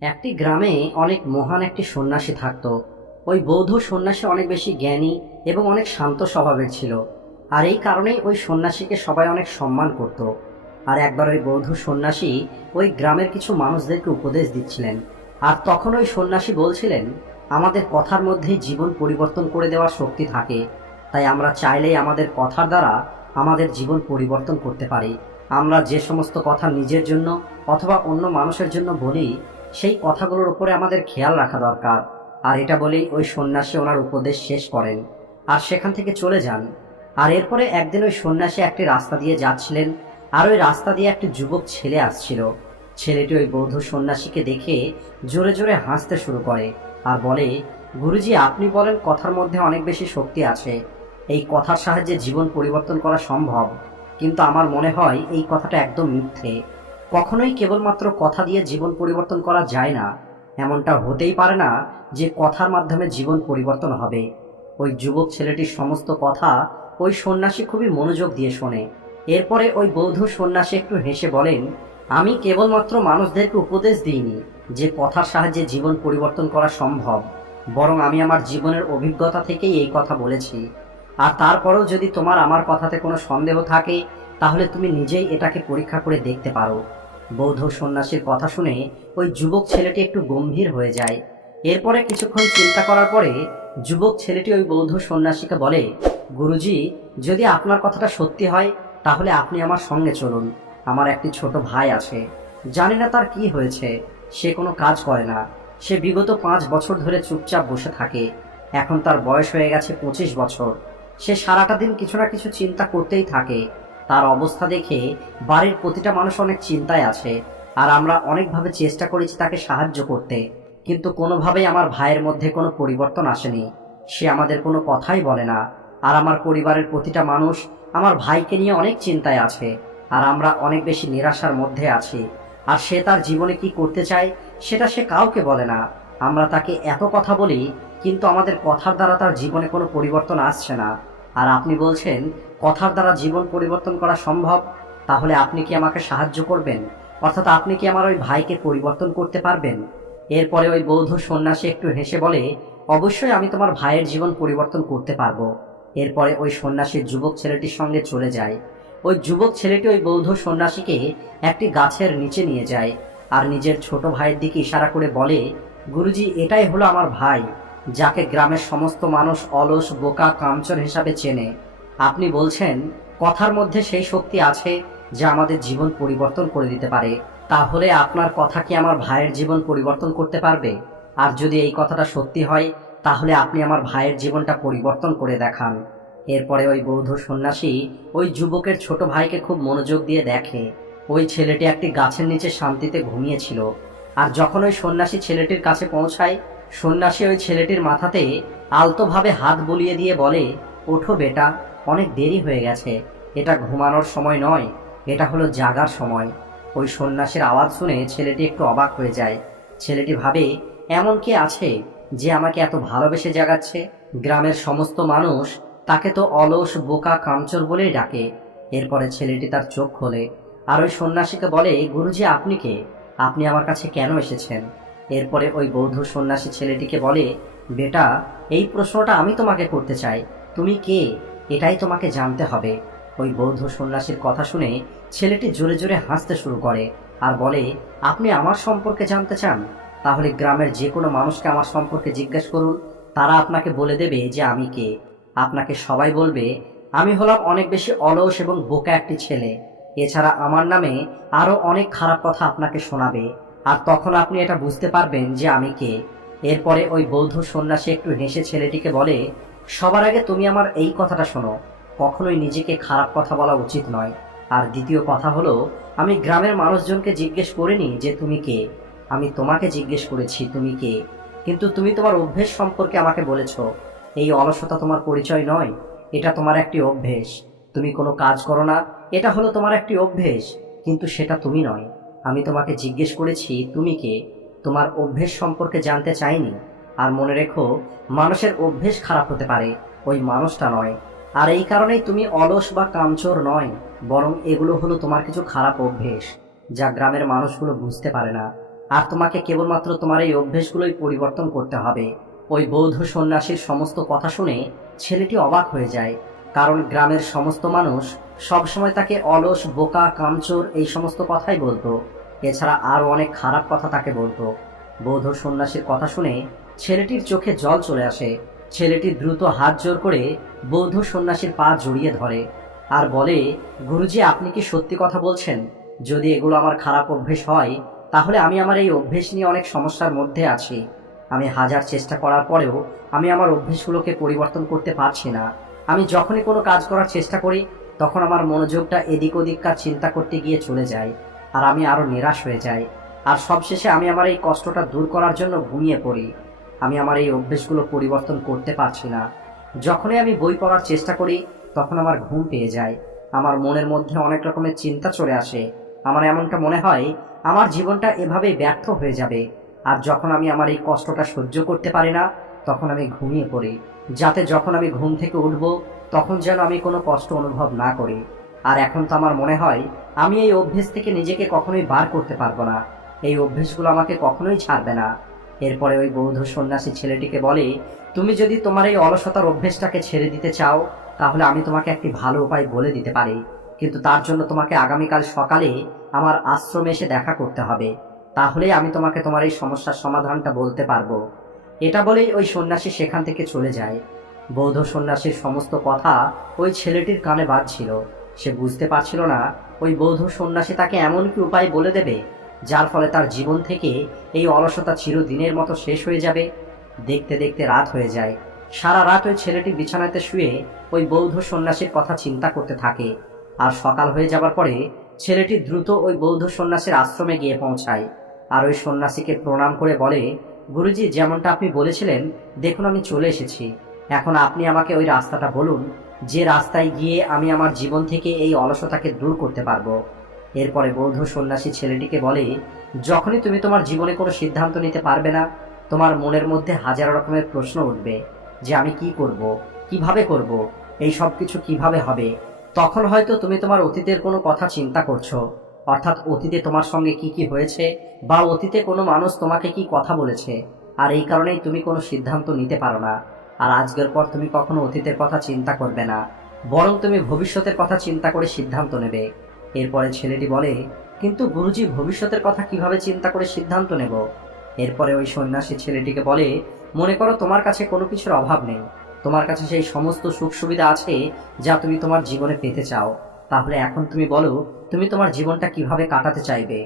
একটি গ্রামে অনেক মহান একটি সন্ন্যাসী থাকত। ওই বৌদ্ধ সন্ন্যাসী অনেক বেশি জ্ঞানী এবং অনেক শান্ত স্বভাবের ছিল। আর এই কারণেই ওই সন্ন্যাসীকে সবাই অনেক সম্মান করত। আর একবার ওই বৌদ্ধ সন্ন্যাসী ওই গ্রামের কিছু মানুষদেরকে উপদেশ দিচ্ছিলেন। আর তখন ওই সন্ন্যাসী বলছিলেন, আমাদের কথার মধ্যেই জীবন পরিবর্তন করে দেওয়ার শক্তি থাকে। তাই আমরা চাইলেই আমাদের কথার দ্বারা আমাদের জীবন পরিবর্তন করতে পারি। আমরা যে সমস্ত কথা নিজের জন্য অথবা অন্য মানুষের জন্য বলি সেই কথাগুলোর উপরে আমাদের খেয়াল রাখা দরকার। আর এটা বলেই ওই সন্ন্যাসী ওনার উপদেশ শেষ করেন। আর সেখান থেকে চলে যান। আর এরপরে একদিন ওই সন্ন্যাসী একটি রাস্তা দিয়ে যাচ্ছিলেন আর ওই রাস্তা দিয়ে একটি যুবক ছেলে আসছিল। ছেলেটি ওই বৌদ্ধ সন্ন্যাসীকে দেখে জোরে জোরে হাসতে শুরু করে আর বলে, গুরুজি, আপনি বলেন কথার মধ্যে অনেক বেশি শক্তি আছে। এই কথার সাহায্যে জীবন পরিবর্তন করা সম্ভব। কিন্তু আমার মনে হয় এই কথাটা একদম মিথ্যে। কখনোই কেবলমাত্র কথা দিয়ে জীবন পরিবর্তন করা যায় না। এমনটা হতেই পারে না যে কথার মাধ্যমে জীবন পরিবর্তন হবে। ওই যুবক ছেলেটির সমস্ত কথা ওই সন্ন্যাসী খুবই মনোযোগ দিয়ে শোনে। এরপরে ওই বৌদ্ধ সন্ন্যাসী একটু হেসে বলেন, আমি কেবলমাত্র মানুষদেরকে উপদেশ দিইনি যে কথার সাহায্যে জীবন পরিবর্তন করা সম্ভব। বরং আমি আমার জীবনের অভিজ্ঞতা থেকেই এই কথা বলেছি। আর তারপরেও যদি তোমার আমার কথাতে কোনো সন্দেহ থাকে, তাহলে তুমি নিজেই এটাকে পরীক্ষা করে দেখতে পারো। বৌদ্ধ সন্ন্যাসীর কথা শুনে ওই যুবক ছেলেটি একটু গম্ভীর হয়ে যায়। এরপরে কিছুক্ষণ চিন্তা করার পরে যুবক ছেলেটি ওই বৌদ্ধ সন্ন্যাসীকে বলে, গুরুজি, যদি আপনার কথাটা সত্যি হয়, তাহলে আপনি আমার সঙ্গে চলুন। আমার একটি ছোট ভাই আছে। জানি না তার কি হয়েছে। সে কোনো কাজ করে না। সে বিগত পাঁচ বছর ধরে চুপচাপ বসে থাকে। এখন তার বয়স হয়ে গেছে পঁচিশ বছর। সে সারাটা দিন কিছু না কিছু চিন্তা করতেই থাকে। তার অবস্থা দেখে বাড়ির প্রতিটা মানুষ অনেক চিন্তায় আছে, আর আমরা অনেকভাবে চেষ্টা করেছি তাকে সাহায্য করতে, কিন্তু কোনোভাবেই আমার ভাইয়ের মধ্যে কোনো পরিবর্তন আসেনি। সে আমাদের কোনো কথাই বলে না, আর আমার পরিবারের প্রতিটা মানুষ আমার ভাইকে নিয়ে অনেক চিন্তায় আছে, আর আমরা অনেক বেশি নিরাশার মধ্যে আছি। আর সে তার জীবনে কি করতে চায়, সেটা সে কাউকে বলে না। আমরা তাকে এত কথা বলি, কিন্তু আমাদের কথার দ্বারা তার জীবনে কোনো পরিবর্তন আসছে না। আর আপনি বলছেন কথার দ্বারা জীবন পরিবর্তন করা সম্ভব, তাহলে আপনি কি আমাকে সাহায্য করবেন? অর্থাৎ আপনি কি আমার ওই ভাইকে পরিবর্তন করতে পারবেন? এরপরে ওই বৌদ্ধ সন্ন্যাসী একটু হেসে বলে, অবশ্যই আমি তোমার ভাইয়ের জীবন পরিবর্তন করতে পারব। এরপরে ওই সন্ন্যাসীর যুবক ছেলেটির সঙ্গে চলে যায়। ওই যুবক ছেলেটি ওই বৌদ্ধ সন্ন্যাসীকে একটি গাছের নিচে নিয়ে যায় আর নিজের ছোট ভাইয়ের দিকে ইশারা করে বলে, গুরুজি, এটাই হলো আমার ভাই, যাকে গ্রামের সমস্ত মানুষ অলস, বোকা, কামচর হিসাবে চেনে। আপনি বলছেন, কথার মধ্যে সেই শক্তি আছে যা আমাদের জীবন পরিবর্তন করে দিতে পারে। তাহলে আপনার কথা কি আমার ভাইয়ের জীবন পরিবর্তন করতে পারবে? আর যদি এই কথাটা সত্যি হয়, তাহলে আপনি আমার ভাইয়ের জীবনটা পরিবর্তন করে দেখান। এরপরে ওই বৌদ্ধ সন্ন্যাসী ওই যুবকের ছোট ভাইকে খুব মনোযোগ দিয়ে দেখে। ওই ছেলেটি একটি গাছের নিচে শান্তিতে ঘুমিয়েছিল। আর যখন ওই সন্ন্যাসী ছেলেটির কাছে পৌঁছায়, সন্ন্যাসী ওই ছেলেটির মাথাতে আলতোভাবে হাত বুলিয়ে দিয়ে বলে, ওঠো বেটা অনেক দেরি হয়ে গেছে। এটা ঘুমানোর সময় নয়, এটা হলো জাগার সময়। ওই সন্ন্যাসীর আওয়াজ শুনে ছেলেটি একটু অবাক হয়ে যায়। ছেলেটি ভাবে, এমন কে আছে যে আমাকে এত ভালোবেসে জাগাচ্ছে? গ্রামের সমস্ত মানুষ তাকে তো অলস, বোকা, কামচোর বলেই ডাকে। এরপরে ছেলেটি তার চোখ খোলে, আর ওই সন্ন্যাসীকে বলে, গুরুজি, আপনি কে? আপনি আমার কাছে কেন এসেছেন? এরপরে ওই বৌদ্ধ সন্ন্যাসী ছেলেটিকে বলে, বেটা, এই প্রশ্নটা আমি তোমাকে করতে চাই। তুমি কে? এটাই তোমাকে জানতে হবে। ওই বৌদ্ধ সন্ন্যাসীর কথা শুনে ছেলেটি জোরে জোরে হাসতে শুরু করে আর বলে, আপনি আমার সম্পর্কে জানতে চান? তাহলে গ্রামের যে কোনো মানুষকে আমার সম্পর্কে জিজ্ঞেস করুন। তারা আপনাকে বলে দেবে যে আমি কে। আপনাকে সবাই বলবে, আমি হলাম অনেক বেশি অলস এবং বোকা একটি ছেলে। এছাড়া আমার নামে আরও অনেক খারাপ কথা আপনাকে শোনাবে। আর তখন আপনি এটা বুঝতে পারবেন যে আমি কে। এরপরে ওই বৌদ্ধ সন্ন্যাসী একটু হেসে ছেলেটিকে বলে সবার আগে তুমি আমার এই কথাটা শোনো, কখনোই নিজেকে খারাপ কথা বলা উচিত নয়। আর দ্বিতীয় কথা হলো, আমি গ্রামের মানুষজনকে জিজ্ঞেস করিনি যে তুমি কে। আমি তোমাকে জিজ্ঞেস করেছি, তুমি কে? কিন্তু তুমি তোমার অভ্যেস সম্পর্কে আমাকে বলেছ। এই অলসতা তোমার পরিচয় নয়, এটা তোমার একটি অভ্যেস। তুমি কোনো কাজ করো না, এটা হলো তোমার একটি অভ্যেস, কিন্তু সেটা তুমি নয়। আমি তোমাকে জিজ্ঞেস করেছি, তুমি কে? তোমার অভ্যেস সম্পর্কে জানতে চাইনি। আর মনে রেখো, মানুষের অভ্যেস খারাপ হতে পারে, ওই মানুষটা নয়। আর এই কারণেই তুমি অলস বা কামচোর নয়, বরং এগুলো হলো তোমার কিছু খারাপ অভ্যেস, যা গ্রামের মানুষগুলো বুঝতে পারে না। আর তোমাকে কেবলমাত্র তোমার এই অভ্যেসগুলোই পরিবর্তন করতে হবে। ওই বৌদ্ধ সন্ন্যাসীর সমস্ত কথা শুনে ছেলেটি অবাক হয়ে যায়, কারণ গ্রামের সমস্ত মানুষ সবসময় তাকে অলস, বোকা, কামচোর এই সমস্ত কথাই বলতো। এছাড়া আরও অনেক খারাপ কথা তাকে বলতো। বৌদ্ধ সন্ন্যাসীর কথা শুনে ছেলেটির চোখে জল চলে আসে। ছেলেটি দ্রুত হাত জোর করে বৌদ্ধ সন্ন্যাসীর পা জড়িয়ে ধরে আর বলে, গুরুজি, আপনি কি সত্যি কথা বলছেন? যদি এগুলো আমার খারাপ অভ্যেস হয়, তাহলে আমি আমার এই অভ্যেস নিয়ে অনেক সমস্যার মধ্যে আছি। আমি হাজার চেষ্টা করার পরেও আমি আমার অভ্যেসগুলোকে পরিবর্তন করতে পারছি না। আমি যখনই কোনো কাজ করার চেষ্টা করি, তখন আমার মনোযোগটা এদিক ওদিককার চিন্তা করতে গিয়ে চলে যায় আর আমি আরও নিরাশ হয়ে যাই। আর সবশেষে আমি আমার এই কষ্টটা দূর করার জন্য ঘুমিয়ে পড়ি। আমি আমার এই অভ্যেসগুলো পরিবর্তন করতে পারছি না। যখনই আমি বই পড়ার চেষ্টা করি, তখন আমার ঘুম পেয়ে যায়। আমার মনের মধ্যে অনেক রকমের চিন্তা চলে আসে। আমার এমনটা মনে হয়, আমার জীবনটা এভাবেই ব্যর্থ হয়ে যাবে। আর যখন আমি আমার এই কষ্টটা সহ্য করতে পারি না, তখন আমি ঘুমিয়ে পড়ি। যাতে যখন আমি ঘুম থেকে উঠব, তখন যেন আমি কোনো কষ্ট অনুভব না করি। আর এখন তো আমার মনে হয়, আমি এই অভ্যেস থেকে নিজেকে কখনোই বার করতে পারব না। এই অভ্যেসগুলো আমাকে কখনোই ছাড়বে না। এরপরে ওই বৌদ্ধ সন্ন্যাসী ছেলেটিকে বলে, তুমি যদি তোমার এই অলসতার অভ্যেসটাকে ছেড়ে দিতে চাও, তাহলে আমি তোমাকে একটি ভালো উপায় বলে দিতে পারি। কিন্তু তার জন্য তোমাকে আগামীকাল সকালে আমার আশ্রমে এসে দেখা করতে হবে। তাহলেই আমি তোমাকে তোমার এই সমস্যার সমাধানটা বলতে পারব। এটা বলেই ওই সন্ন্যাসী সেখান থেকে চলে যায়। বৌদ্ধ সন্ন্যাসীর সমস্ত কথা ওই ছেলেটির কানে বাজছিল। সে বুঝতে পারছিল না, ওই বৌদ্ধ সন্ন্যাসী তাকে এমন কি উপায় বলে দেবে? যার ফলে তার জীবন থেকে এই অলসতা চিরদিনের মতো শেষ হয়ে যাবে। দেখতে দেখতে রাত হয়ে যায়। সারা রাত ওই ছেলেটি বিছানাতে শুয়ে ওই বৌদ্ধ সন্ন্যাসীর কথা চিন্তা করতে থাকে। আর সকাল হয়ে যাবার পরে ছেলেটি দ্রুত ওই বৌদ্ধ সন্ন্যাসীর আশ্রমে গিয়ে পৌঁছায়। আর ওই সন্ন্যাসীকে প্রণাম করে বলে, গুরুজি, যেমনটা আপনি বলেছিলেন, দেখুন আমি চলে এসেছি। এখন আপনি আমাকে ওই রাস্তাটা বলুন, যে রাস্তায় গিয়ে আমি আমার জীবন থেকে এই অলসতাকে দূর করতে পারব। এরপরে বৌদ্ধ সন্ন্যাসী ছেলেটিকে বলে, যখনই তুমি তোমার জীবনে কোনো সিদ্ধান্ত নিতে পারবে না, তোমার মনের মধ্যে হাজার রকমের প্রশ্ন উঠবে, যে আমি কি করব, কীভাবে করব, এই সব কিছু কীভাবে হবে। তখন হয়তো তুমি তোমার অতীতের কোনো কথা চিন্তা করছ, অর্থাৎ অতীতে তোমার সঙ্গে কি কি হয়েছে বা অতীতে কোনো মানুষ তোমাকে কি কথা বলেছে, আর এই কারণেই তুমি কোনো সিদ্ধান্ত নিতে পারো না। আর আজকের পর তুমি কখনো অতীতের কথা চিন্তা করবে না, বরং তুমি ভবিষ্যতের কথা চিন্তা করে সিদ্ধান্ত নেবে। এরপরে ছেলেটি বলে, কিন্তু গুরুজি ভবিষ্যতের কথা কীভাবে চিন্তা করে সিদ্ধান্ত নেব? এরপরে ওই সন্ন্যাসী ছেলেটিকে বলে, মনে করো তোমার কাছে কোনো কিছুর অভাব নেই। তোমার কাছে সেই সমস্ত সুখ সুবিধা আছে যা তুমি তোমার জীবনে পেতে চাও। তাহলে এখন তুমি বলো, তুমি তোমার জীবনটা কীভাবে কাটাতে চাইবে?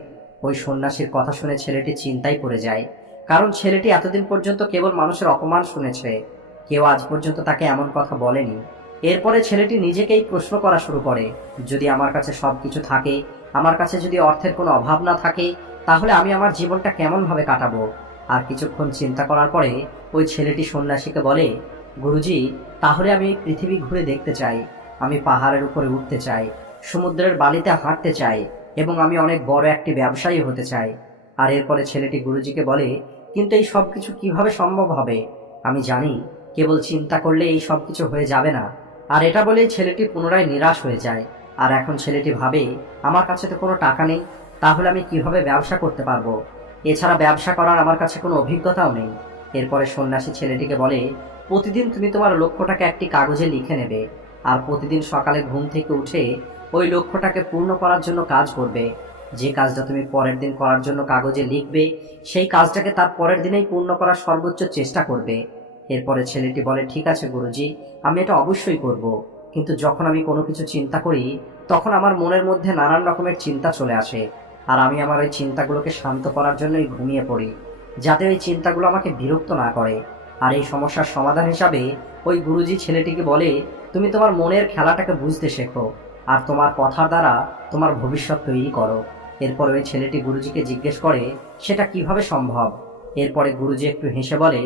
ওই সন্ন্যাসীর কথা শুনে ছেলেটি চিন্তায় পড়ে যায়, কারণ ছেলেটি এতদিন পর্যন্ত কেবল মানুষের অপমান শুনেছে। কেউ আজ পর্যন্ত তাকে এমন কথা বলেনি। এরপরে ছেলেটি নিজেকেই প্রশ্ন করা শুরু করে, যদি আমার কাছে সব কিছু থাকে, আমার কাছে যদি অর্থের কোনো অভাব না থাকে, তাহলে আমি আমার জীবনটা কেমনভাবে কাটাবো? আর কিছুক্ষণ চিন্তা করার পরে ওই ছেলেটি সন্ন্যাসীকে বলে, গুরুজি, তাহলে আমি এই পৃথিবী ঘুরে দেখতে চাই, আমি পাহাড়ের উপরে উঠতে চাই, সমুদ্রের বালিতে হাঁটতে চাই, এবং আমি অনেক বড় একটি ব্যবসায়ী হতে চাই। আর এরপরে ছেলেটি গুরুজিকে বলে, কিন্তু এই সব কিছু কীভাবে সম্ভব হবে? আমি জানি, কেবল চিন্তা করলে এই সব কিছু হয়ে যাবে না। আর এটা বলেই ছেলেটি পুনরায় নিরাশ হয়ে যায়। আর এখন ছেলেটি ভাবে, আমার কাছে তো কোনো টাকা নেই, তাহলে আমি কীভাবে ব্যবসা করতে পারব? এছাড়া ব্যবসা করার আমার কাছে কোনো অভিজ্ঞতাও নেই। এরপরে সন্ন্যাসী ছেলেটিকে বলে, প্রতিদিন তুমি তোমার লক্ষ্যটাকে একটি কাগজে লিখে নেবে, আর প্রতিদিন সকালে ঘুম থেকে উঠে ওই লক্ষ্যটাকে পূর্ণ করার জন্য কাজ করবে। যে কাজটা তুমি পরের দিন করার জন্য কাগজে লিখবে, সেই কাজটাকে তার পরের দিনেই পূর্ণ করার সর্বোচ্চ চেষ্টা করবে। এরপরে ছেলেটি বলে, ঠিক আছে গুরুজি, আমি এটা অবশ্যই করব। কিন্তু যখন আমি কোনো কিছু চিন্তা করি, তখন আমার মনের মধ্যে নানান রকমের চিন্তা চলে আসে। আর আমি আমার ওই চিন্তাগুলোকে শান্ত করার জন্যই ঘুমিয়ে পড়ি, যাতে ওই চিন্তাগুলো আমাকে বিরক্ত না করে। আর এই সমস্যার সমাধান হিসাবে ওই গুরুজি ছেলেটিকে বলে, তুমি তোমার মনের খেলাটাকে বুঝতে শেখো, আর তোমার কথার দ্বারা তোমার ভবিষ্যৎ তৈরি করো। এরপর ওই ছেলেটি গুরুজিকে জিজ্ঞেস করে, সেটা কীভাবে সম্ভব? এরপরে গুরুজি একটু হেসে বলে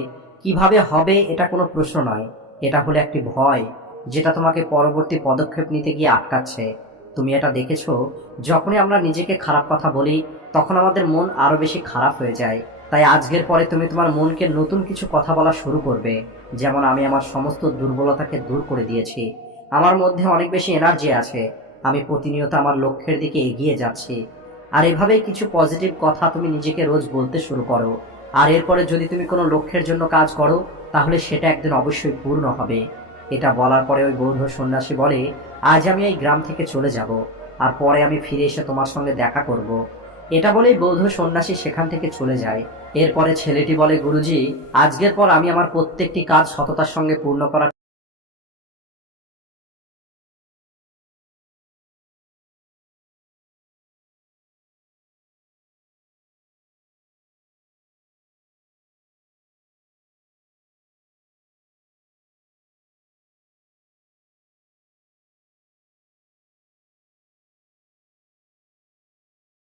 কীভাবে হবে এটা কোনো প্রশ্ন নয়। এটা হলো একটি ভয় যেটা তোমাকে পরবর্তী পদক্ষেপ নিতে গিয়ে আটকাচ্ছে। তুমি এটা দেখেছ? যখনই আমরা নিজেকে খারাপ কথা বলি, তখন আমাদের মন আরও বেশি খারাপ হয়ে যায়। তাই আজকের পরে তুমি তোমার মনকে নতুন কিছু কথা বলা শুরু করবে। যেমন আমি আমার সমস্ত দুর্বলতাকে দূর করে দিয়েছি। আমার মধ্যে অনেক বেশি এনার্জি আছে। আমি প্রতিনিয়ত আমার লক্ষ্যের দিকে এগিয়ে যাচ্ছি। আর এভাবেই কিছু পজিটিভ কথা তুমি নিজেকে রোজ বলতে শুরু করো। আর এরপরে যদি তুমি কোনো লক্ষ্যের জন্য কাজ করো, তাহলে সেটা একদিন অবশ্যই পূর্ণ হবে। এটা বলার পরে ওই বৌদ্ধ সন্ন্যাসী বলে, আজ আমি এই গ্রাম থেকে চলে যাব, আর পরে আমি ফিরে এসে তোমার সঙ্গে দেখা করব। এটা বলেই বৌদ্ধ সন্ন্যাসী সেখান থেকে চলে যায়। এরপরে ছেলেটি বলে, গুরুজি, আজকের পর আমি আমার প্রত্যেকটি কাজ সততার সঙ্গে পূর্ণ করার